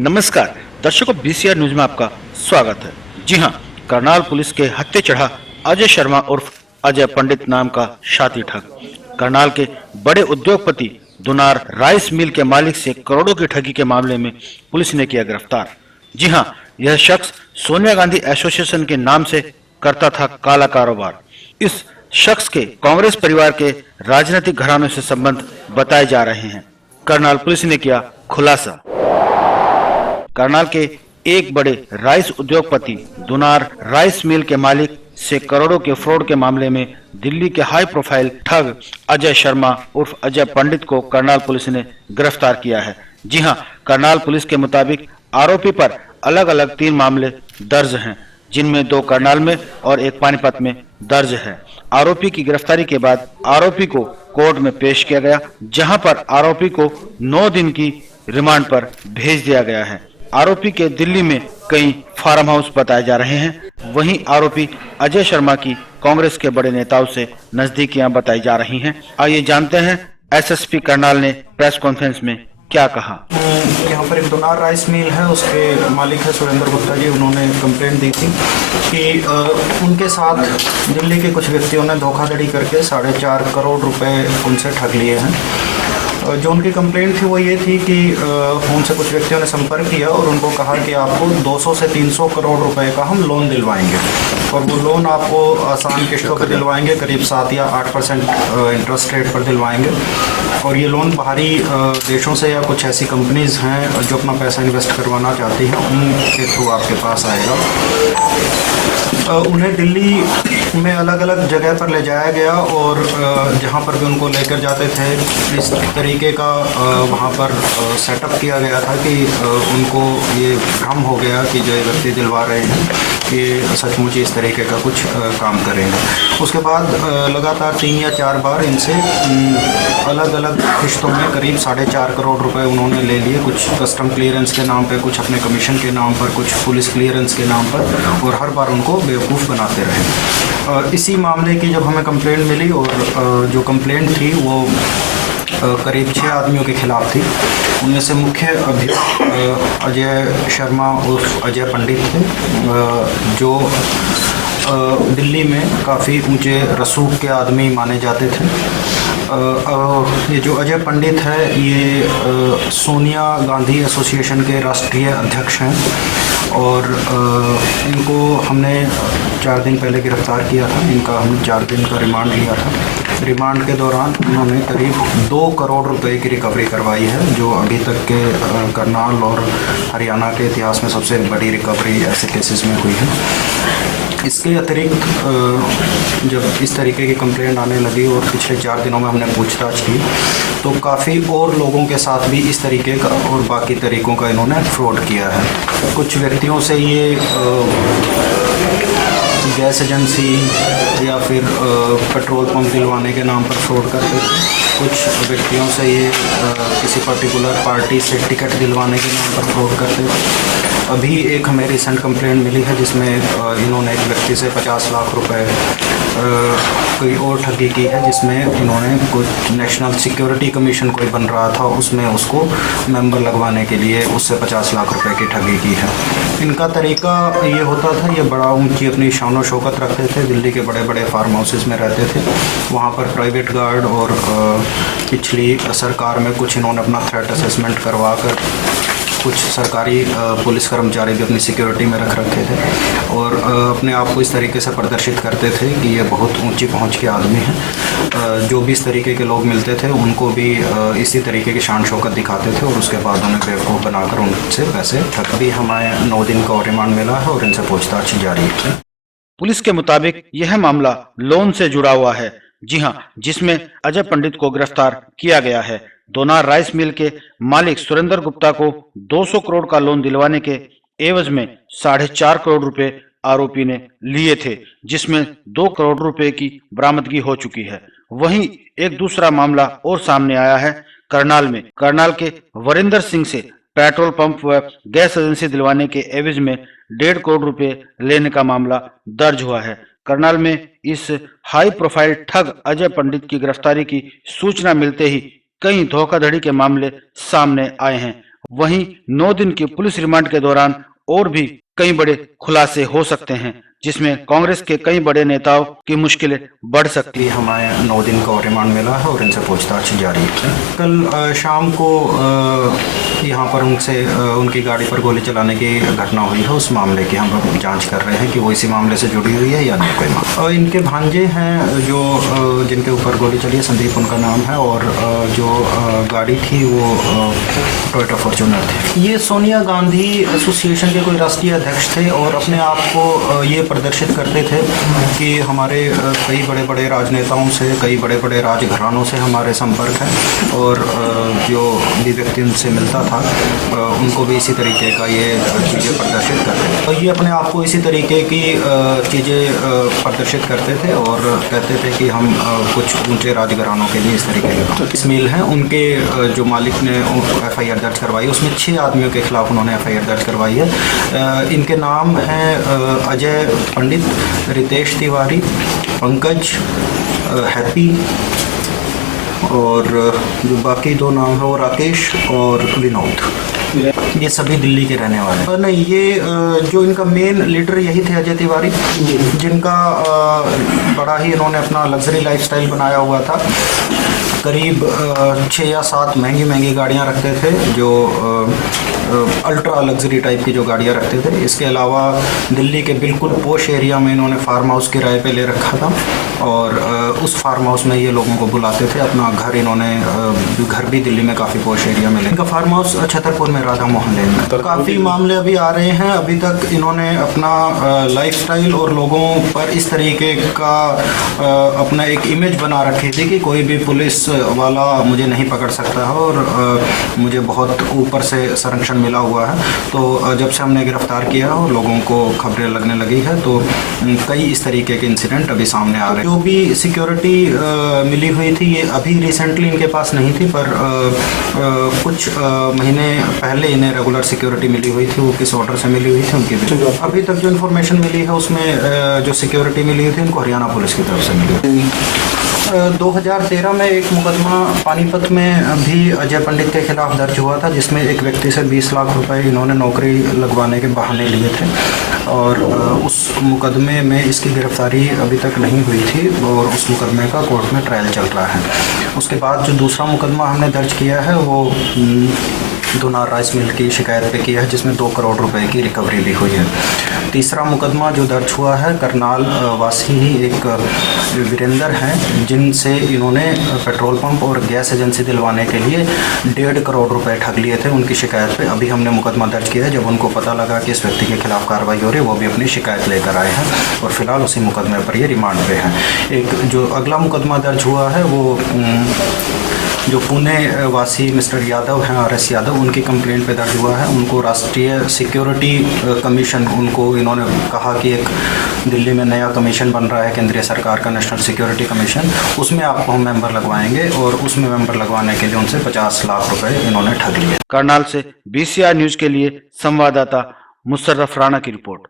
नमस्कार दर्शकों, BCR news में आपका स्वागत है। जी हां, करनाल पुलिस के हत्थे चढ़ा अजय शर्मा उर्फ अजय पंडित नाम का शातिर ठग। करनाल के बड़े उद्योगपति दुनार राइस मिल के मालिक से करोड़ों की ठगी के मामले में पुलिस ने किया गिरफ्तार। जी हां, यह शख्स सोनिया गांधी एसोसिएशन के नाम से करता था काला कारोबार। इस शख्स के कांग्रेस परिवार के राजनीतिक घरानों से संबंध बताए जा रहे हैं। करनाल पुलिस ने किया खुलासा। करनाल के एक बड़े राइस उद्योगपति दुनार राइस मिल के मालिक से करोड़ों के फ्रॉड के मामले में दिल्ली के हाई प्रोफाइल ठग अजय शर्मा उर्फ अजय पंडित को करनाल पुलिस ने गिरफ्तार किया है। जी हां, करनाल पुलिस के मुताबिक आरोपी पर अलग अलग 3 मामले दर्ज हैं, जिनमें 2 करनाल में और 1 पानीपत में दर्ज है। आरोपी की गिरफ्तारी के बाद आरोपी को कोर्ट में पेश किया गया, जहां पर आरोपी को 9 दिन की रिमांड पर भेज दिया गया है। आरोपी के दिल्ली में कई फार्म हाउस बताए जा रहे हैं। वहीं आरोपी अजय शर्मा की कांग्रेस के बड़े नेताओं से नजदीकियां बताई जा रही हैं। आइए जानते हैं एसएसपी करनाल ने प्रेस कॉन्फ्रेंस में क्या कहा। यहाँ पर एक दुनार राइस मिल है, उसके मालिक है सुरेंद्र गुप्ता जी। उन्होंने कंप्लेंट दी थी कि उनके साथ दिल्ली के कुछ व्यक्तियों ने धोखाधड़ी करके 4.5 करोड़ रुपए उनसे ठग लिए हैं। जो उनकी कंप्लेंट थी वो ये थी कि उनसे कुछ व्यक्तियों ने संपर्क किया और उनको कहा कि आपको 200 से 300 करोड़ रुपए का हम लोन दिलवाएंगे, और वो लोन आपको आसान किस्तों पर दिलवाएंगे, करीब 7 या 8% इंटरेस्ट रेट पर दिलवाएंगे। और ये लोन बाहरी देशों से या कुछ ऐसी कंपनीज हैं जो अपना पैसा इन्वेस्ट करवाना चाहती हैं, उनके थ्रू आपके पास आएगा। उन्हें दिल्ली में अलग अलग जगह पर ले जाया गया और जहाँ पर भी उनको लेकर जाते थे इस तरीके का वहाँ पर सेटअप किया गया था कि उनको ये भ्रम हो गया कि जो व्यक्ति दिलवा रहे हैं ये सचमुच इस तरीके का कुछ काम करेंगे। उसके बाद लगातार 3 या 4 बार इनसे अलग अलग किस्तों में करीब 4.5 करोड़ रुपए उन्होंने ले लिए, कुछ कस्टम क्लियरेंस के नाम पे, कुछ अपने कमीशन के नाम पर, कुछ पुलिस क्लियरेंस के नाम पर, और हर बार उनको बेवकूफ़ बनाते रहे। इसी मामले की जब हमें कंप्लेंट मिली और जो कंप्लेंट थी वो करीब 6 आदमियों के खिलाफ थी। उनमें से मुख्य अभियुक्त अजय शर्मा उर्फ अजय पंडित थे, जो दिल्ली में काफ़ी ऊंचे रसूख के आदमी माने जाते थे। ये जो अजय पंडित है ये सोनिया गांधी एसोसिएशन के राष्ट्रीय अध्यक्ष हैं, और इनको हमने 4 दिन पहले गिरफ्तार किया था। इनका हमने 4 दिन का रिमांड लिया था। रिमांड के दौरान उन्होंने करीब 2 करोड़ रुपए की रिकवरी करवाई है, जो अभी तक के करनाल और हरियाणा के इतिहास में सबसे बड़ी रिकवरी ऐसे केसेस में हुई है। इसके अतिरिक्त जब इस तरीके की कंप्लेंट आने लगी और पिछले 4 दिनों में हमने पूछताछ की तो काफ़ी और लोगों के साथ भी इस तरीके का और बाकी तरीक़ों का इन्होंने फ्रॉड किया है। कुछ व्यक्तियों से ये गैस एजेंसी या फिर पेट्रोल पंप दिलवाने के नाम पर फ्रॉड करते थे। कुछ व्यक्तियों से ये किसी पर्टिकुलर पार्टी से टिकट दिलवाने के नाम पर फ्रॉड करते थे। अभी एक हमें रिसेंट कंप्लेंट मिली है जिसमें इन्होंने एक व्यक्ति से 50 लाख रुपए कोई और ठगी की है, जिसमें इन्होंने कुछ नेशनल सिक्योरिटी कमीशन कोई बन रहा था उसमें उसको मेंबर लगवाने के लिए उससे 50 लाख रुपए की ठगी की है। इनका तरीका ये होता था, ये बड़ा ऊंची अपनी शान शौकत रखते थे, दिल्ली के बड़े बड़े फार्म हाउसेस में रहते थे, वहाँ पर प्राइवेट गार्ड और पिछली सरकार में कुछ इन्होंने अपना थ्रेट असेसमेंट करवा कर कुछ सरकारी पुलिस कर्मचारी भी अपनी सिक्योरिटी में रख रखे थे, और अपने आप को इस तरीके से प्रदर्शित करते थे कि ये बहुत ऊंची पहुंच के आदमी हैं। जो भी इस तरीके के लोग मिलते थे उनको भी इसी तरीके की शान शौकत दिखाते थे और उसके बाद उन्हें बेवकूफ़ बनाकर उनसे पैसे ठग। अभी हमें 9 दिन का रिमांड मिला है और इनसे पूछताछ जारी है। पुलिस के मुताबिक यह मामला लोन से जुड़ा हुआ है। जी हां, जिसमें अजय पंडित को गिरफ्तार किया गया है। दोनार राइस मिल के मालिक सुरेंद्र गुप्ता को 200 करोड़ का लोन दिलवाने के एवज में 4.5 करोड़ रुपए आरोपी ने लिए थे, जिसमें 2 करोड़ रुपए की बरामदगी हो चुकी है। वहीं एक दूसरा मामला और सामने आया है करनाल में। करनाल के वरिंदर सिंह से पेट्रोल पंप व गैस एजेंसी दिलवाने के एवज में 1.5 करोड़ रुपए लेने का मामला दर्ज हुआ है। करनाल में इस हाई प्रोफाइल ठग अजय पंडित की गिरफ्तारी की सूचना मिलते ही कई धोखाधड़ी के मामले सामने आए हैं। वहीं 9 दिन की पुलिस रिमांड के दौरान और भी कई बड़े खुलासे हो सकते हैं, जिसमें कांग्रेस के कई बड़े नेताओं की मुश्किलें बढ़ सकती हैं। हमें 9 दिन का और रिमांड मिला है और इनसे पूछताछ जारी है। कल शाम को यहाँ पर उनकी गाड़ी पर गोली चलाने की घटना हुई है। उस मामले की हम लोग जांच कर रहे हैं कि वो इसी मामले से जुड़ी हुई है या नहीं कोई मामला। इनके भांजे हैं जो जिनके ऊपर गोली चली है, संदीप उनका नाम है, और जो गाड़ी थी वो टोयोटा फॉर्च्यूनर थी। ये सोनिया गांधी एसोसिएशन के कोई राष्ट्रीय अध्यक्ष थे और अपने आप को ये प्रदर्शित करते थे कि हमारे कई बड़े बड़े राजनेताओं से, कई बड़े बड़े राजघरानों से हमारे संपर्क है, और जो भी व्यक्ति उनसे मिलता था उनको भी इसी तरीके का ये चीज़ें प्रदर्शित करते थे। तो ये अपने आप को इसी तरीके की चीज़ें प्रदर्शित करते थे और कहते थे कि हम कुछ ऊंचे राजघरानों के लिए इस तरीके के इस्मील हैं। उनके जो मालिक ने FIR दर्ज करवाई, उसमें 6 आदमियों के खिलाफ उन्होंने FIR दर्ज करवाई है। इनके नाम हैं अजय पंडित, रितेश तिवारी, पंकज, हैप्पी, और जो बाकी 2 नाम है वो राकेश और विनोद। ये सभी दिल्ली के रहने वाले हैं। नहीं, ये जो इनका मेन लीडर यही थे, अजय तिवारी, जिनका बड़ा ही इन्होंने अपना लग्जरी लाइफस्टाइल बनाया हुआ था। करीब 6 या 7 महंगी गाड़ियां रखते थे, जो अल्ट्रा लग्जरी टाइप की जो गाड़ियां रखते थे। इसके अलावा दिल्ली के बिल्कुल पोश एरिया में इन्होंने फार्म हाउस किराए पे ले रखा था और उस फार्म हाउस में ये लोगों को बुलाते थे। अपना घर इन्होंने घर भी दिल्ली में काफ़ी पोश एरिया में ले। इनका फार्म हाउस छतरपुर में, राधा मोहन लेन में। तो काफ़ी मामले अभी आ रहे हैं। अभी तक इन्होंने अपना लाइफस्टाइल और लोगों पर इस तरीके का अपना एक इमेज बना रखी थी कि कोई भी पुलिस वाला मुझे नहीं पकड़ सकता है और मुझे बहुत ऊपर से संरक्षण मिला हुआ है। तो जब से हमने गिरफ्तार किया और लोगों को खबरें लगने लगी है, तो कई इस तरीके के इंसिडेंट अभी सामने आ रहे हैं। जो भी सिक्योरिटी मिली हुई थी, ये अभी रिसेंटली इनके पास नहीं थी, पर कुछ महीने पहले इन्हें रेगुलर सिक्योरिटी मिली हुई थी। वो किस ऑर्डर से मिली हुई थी उनकी भी अभी तक जो इन्फॉर्मेशन मिली है, उसमें जो सिक्योरिटी मिली हुई थी उनको हरियाणा पुलिस की तरफ से मिली। 2013 में एक मुकदमा पानीपत में भी अजय पंडित के खिलाफ दर्ज हुआ था, जिसमें एक व्यक्ति से 20 लाख रुपए इन्होंने नौकरी लगवाने के बहाने लिए थे, और उस मुकदमे में इसकी गिरफ्तारी अभी तक नहीं हुई थी और उस मुकदमे का कोर्ट में ट्रायल चल रहा है। उसके बाद जो दूसरा मुकदमा हमने दर्ज किया है वो धुनार राइस मिल की शिकायत पे किया है, जिसमें 2 करोड़ रुपए की रिकवरी भी हुई है। तीसरा मुकदमा जो दर्ज हुआ है, करनाल वासी ही एक वीरेंद्र हैं, जिनसे इन्होंने पेट्रोल पंप और गैस एजेंसी दिलवाने के लिए 1.5 करोड़ रुपए ठग लिए थे। उनकी शिकायत पे अभी हमने मुकदमा दर्ज किया है। जब उनको पता लगा कि इस व्यक्ति के खिलाफ कार्रवाई हो रही है, वो भी अपनी शिकायत लेकर आए हैं और फिलहाल उसी मुकदमे पर ये रिमांड पे हैं। एक जो अगला मुकदमा दर्ज हुआ है, वो जो पुणे वासी मिस्टर यादव हैं, RS यादव, उनकी कंप्लेंट पे दर्ज हुआ है। उनको राष्ट्रीय सिक्योरिटी कमीशन, उनको इन्होंने कहा कि एक दिल्ली में नया कमीशन बन रहा है केंद्रीय सरकार का, नेशनल सिक्योरिटी कमीशन, उसमें आपको हम मेंबर लगवाएंगे, और उसमें मेंबर लगवाने के लिए उनसे 50 लाख रुपए इन्होंने ठग लिए। करनाल से BCR न्यूज के लिए संवाददाता मुशर्रफ राणा की रिपोर्ट।